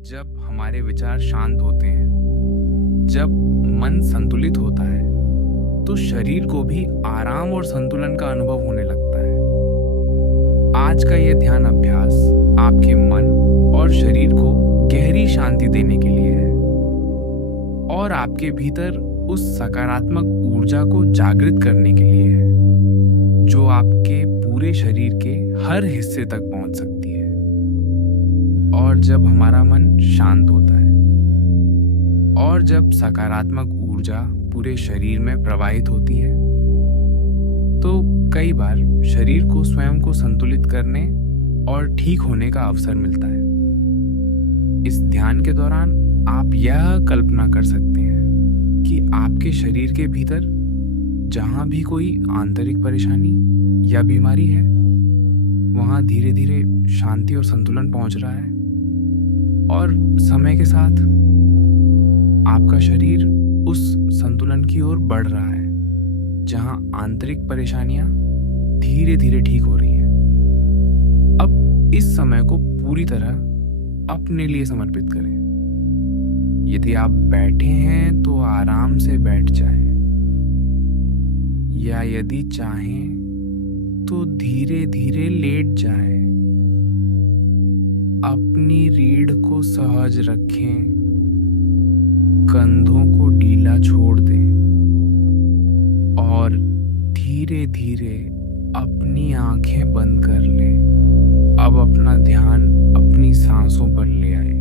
जब हमारे विचार शांत होते हैं, जब मन संतुलित होता है, तो शरीर को भी आराम और संतुलन का अनुभव होने लगता है। आज का यह ध्यान अभ्यास आपके मन और शरीर को गहरी शांति देने के लिए है और आपके भीतर उस सकारात्मक ऊर्जा को जागृत करने के लिए है, जो आपके पूरे शरीर के हर हिस्से तक पहुंच सकती है। और जब हमारा मन शांत होता है और जब सकारात्मक ऊर्जा पूरे शरीर में प्रवाहित होती है, तो कई बार शरीर को स्वयं को संतुलित करने और ठीक होने का अवसर मिलता है। इस ध्यान के दौरान आप यह कल्पना कर सकते हैं कि आपके शरीर के भीतर जहां भी कोई आंतरिक परेशानी या बीमारी है, वहां धीरे धीरे शांति और संतुलन पहुंच रहा है और समय के साथ आपका शरीर उस संतुलन की ओर बढ़ रहा है, जहां आंतरिक परेशानियां धीरे धीरे ठीक हो रही हैं। अब इस समय को पूरी तरह अपने लिए समर्पित करें। यदि आप बैठे हैं तो आराम से बैठ जाएं, या यदि चाहें तो धीरे धीरे लेट जाएं। अपनी रीढ़ को सहज रखें, कंधों को ढीला छोड़ दें और धीरे धीरे अपनी आंखें बंद कर लें। अब अपना ध्यान अपनी सांसों पर ले आए।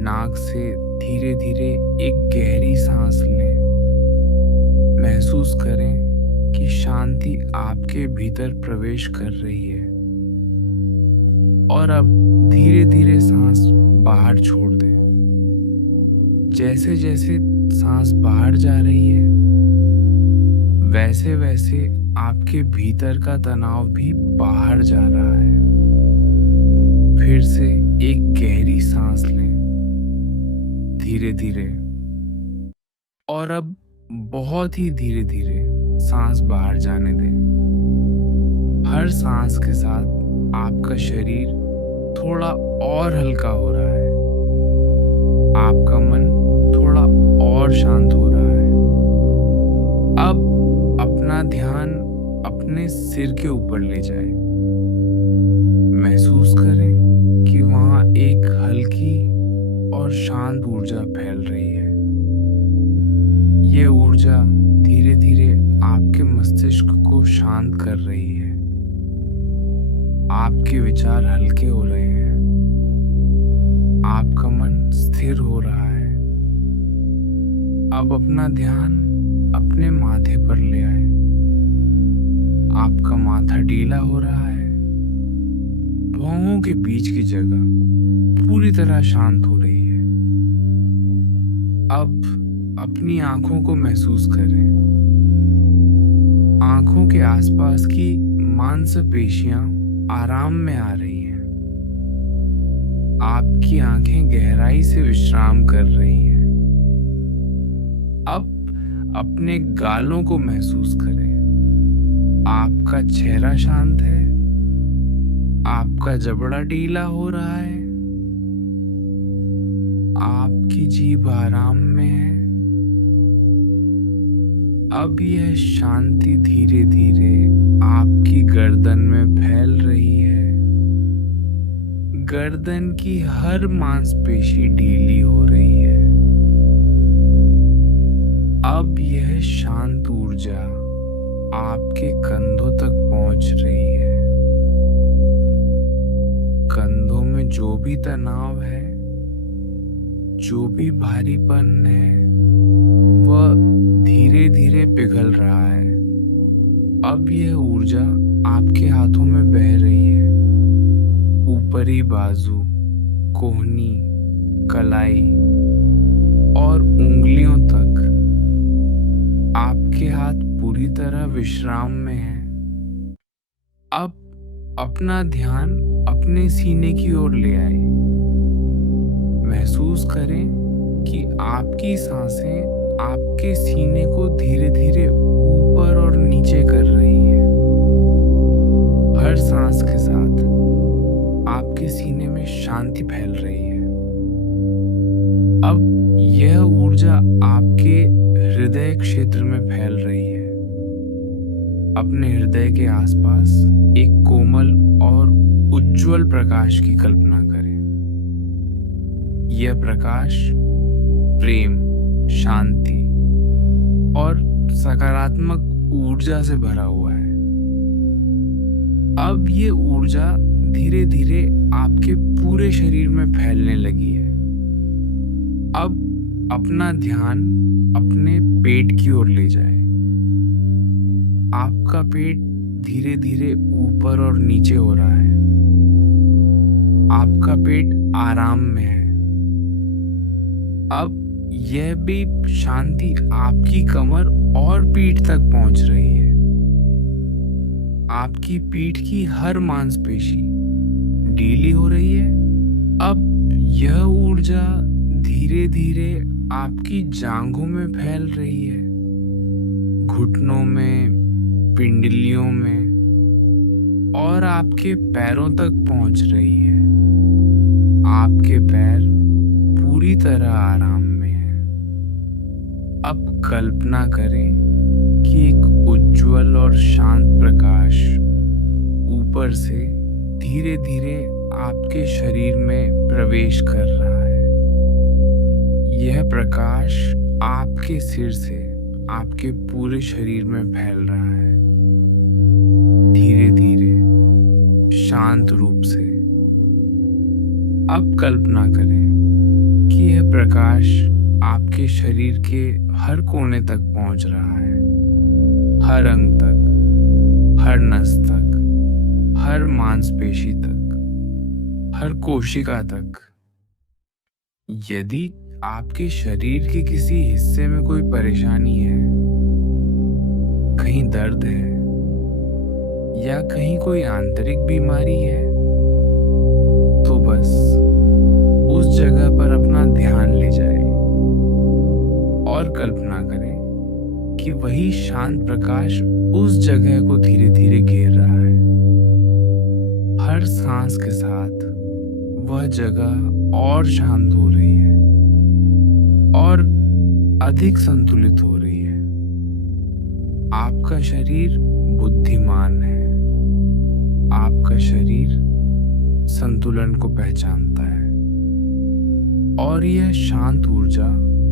नाक से धीरे धीरे एक गहरी सांस लें। महसूस करें कि शांति आपके भीतर प्रवेश कर रही है और अब धीरे धीरे सांस बाहर छोड़ दें। जैसे जैसे सांस बाहर जा रही है, वैसे वैसे आपके भीतर का तनाव भी बाहर जा रहा है। फिर से एक गहरी सांस लें, धीरे धीरे, और अब बहुत ही धीरे धीरे सांस बाहर जाने दें। हर सांस के साथ आपका शरीर थोड़ा और हल्का हो रहा है, आपका मन थोड़ा और शांत हो रहा है। अब अपना ध्यान अपने सिर के ऊपर ले जाए। महसूस करें कि वहां एक हल्की और शांत ऊर्जा फैल रही है। ये ऊर्जा धीरे धीरे आपके मस्तिष्क को शांत कर रही है। आपके विचार हल्के हो रहे हैं, आपका मन स्थिर हो रहा है। अब अपना ध्यान अपने माथे पर ले आए। आपका माथा ढीला हो रहा है, भौहों के बीच की जगह पूरी तरह शांत हो रही है। अब अपनी आंखों को महसूस करें। आंखों के आसपास की मांसपेशियां आराम में आ रही हैं। आपकी आंखें गहराई से विश्राम कर रही हैं। अब अपने गालों को महसूस करें। आपका चेहरा शांत है, आपका जबड़ा ढीला हो रहा है, आपकी जीभ आराम में है। अब यह शांति धीरे धीरे आपकी गर्दन में फैल रही है। गर्दन की हर मांसपेशी ढीली हो रही है। अब यह शांत ऊर्जा आपके कंधों तक पहुंच रही है। कंधों में जो भी तनाव है, जो भी भारीपन है, वह धीरे धीरे पिघल रहा है। अब यह ऊर्जा आपके हाथों में बह रही है। ऊपरी बाजू, कोहनी, कलाई और उंगलियों तक आपके हाथ पूरी तरह विश्राम में हैं। अब अपना ध्यान अपने सीने की ओर ले आए। महसूस करें कि आपकी सांसें आपके सीने को धीरे धीरे ऊपर और नीचे कर रही है। हर सांस के साथ आपके सीने में शांति फैल रही है। अब यह ऊर्जा आपके हृदय क्षेत्र में फैल रही है। अपने हृदय के आसपास एक कोमल और उज्जवल प्रकाश की कल्पना करें। यह प्रकाश प्रेम, शांति और सकारात्मक ऊर्जा से भरा हुआ है। अब ये ऊर्जा धीरे धीरे आपके पूरे शरीर में फैलने लगी है। अब अपना ध्यान अपने पेट की ओर ले जाए। आपका पेट धीरे धीरे ऊपर और नीचे हो रहा है। आपका पेट आराम में है। अब यह भी शांति आपकी कमर और पीठ तक पहुंच रही है। आपकी पीठ की हर मांसपेशी ढीली हो रही है। अब यह ऊर्जा धीरे धीरे आपकी जांघों में फैल रही है, घुटनों में, पिंडलियों में और आपके पैरों तक पहुंच रही है। आपके पैर पूरी तरह आराम में हैं। अब कल्पना करें कि एक उज्जवल और शांत प्रकाश ऊपर से धीरे धीरे आपके शरीर में प्रवेश कर रहा है। यह प्रकाश आपके सिर से आपके पूरे शरीर में फैल रहा है, धीरे धीरे, शांत रूप से। अब कल्पना करें कि यह प्रकाश आपके शरीर के हर कोने तक पहुंच रहा है, हर अंग तक, हर नस तक, हर मांसपेशी तक, हर कोशिका तक। यदि आपके शरीर के किसी हिस्से में कोई परेशानी है, कहीं दर्द है या कहीं कोई आंतरिक बीमारी है, तो बस उस जगह पर अपना ध्यान ले जाए और कल्पना करें कि वही शांत प्रकाश उस जगह को धीरे धीरे घेर रहा है। हर सांस के साथ वह जगह और शांत हो रही है और अधिक संतुलित हो रही है। आपका शरीर बुद्धिमान है। आपका शरीर संतुलन को पहचानता है और यह शांत ऊर्जा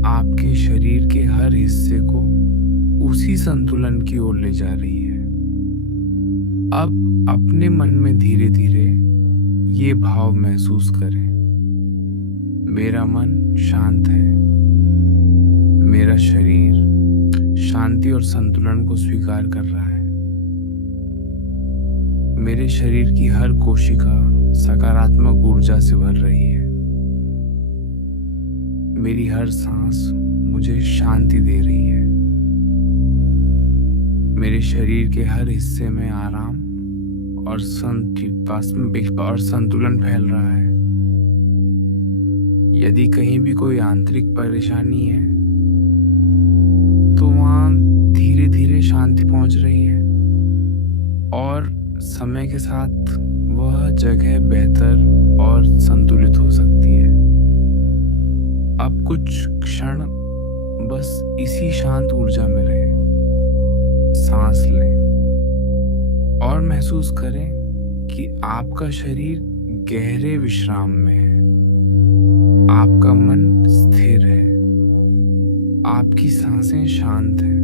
आपके शरीर के हर हिस्से को उसी संतुलन की ओर ले जा रही है। अब अपने मन में धीरे धीरे ये भाव महसूस करें, मेरा मन शांत है। मेरा शरीर शांति और संतुलन को स्वीकार कर रहा है। मेरे शरीर की हर कोशिका सकारात्मक ऊर्जा से भर रही है। मेरी हर सांस मुझे शांति दे रही है। मेरे शरीर के हर हिस्से में आराम और संतुलन फैल रहा है। यदि कहीं भी कोई आंतरिक परेशानी है, तो वहां धीरे धीरे शांति पहुंच रही है और समय के साथ वह जगह बेहतर और संतुलित हो सकती है। अब कुछ क्षण बस इसी शांत ऊर्जा में रहे। सांस लें और महसूस करें कि आपका शरीर गहरे विश्राम में है। आपका मन स्थिर है। आपकी सांसें शांत हैं।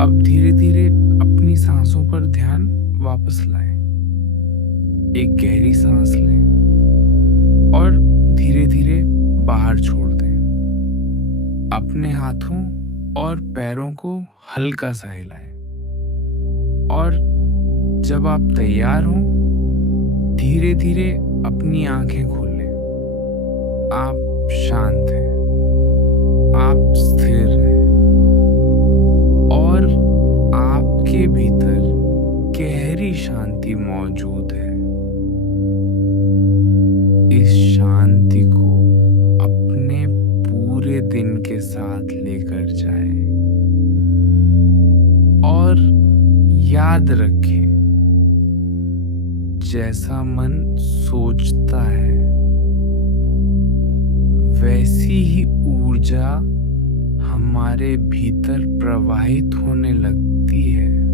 अब धीरे धीरे अपनी सांसों पर ध्यान वापस लाएं। एक गहरी सांस लें और धीरे धीरे बाहर छोड़ दें। अपने हाथों और पैरों को हल्का सा हिलाएं और जब आप तैयार हों, धीरे धीरे अपनी आंखें खोलें। आप शांत हैं, आप स्थिर हैं और आपके भीतर गहरी शांति मौजूद है। इस शांति को अपने पूरे दिन के साथ लेकर जाएं और याद रखें, जैसा मन सोचता है वैसी वैसी ही ऊर्जा हमारे भीतर प्रवाहित होने लगती है।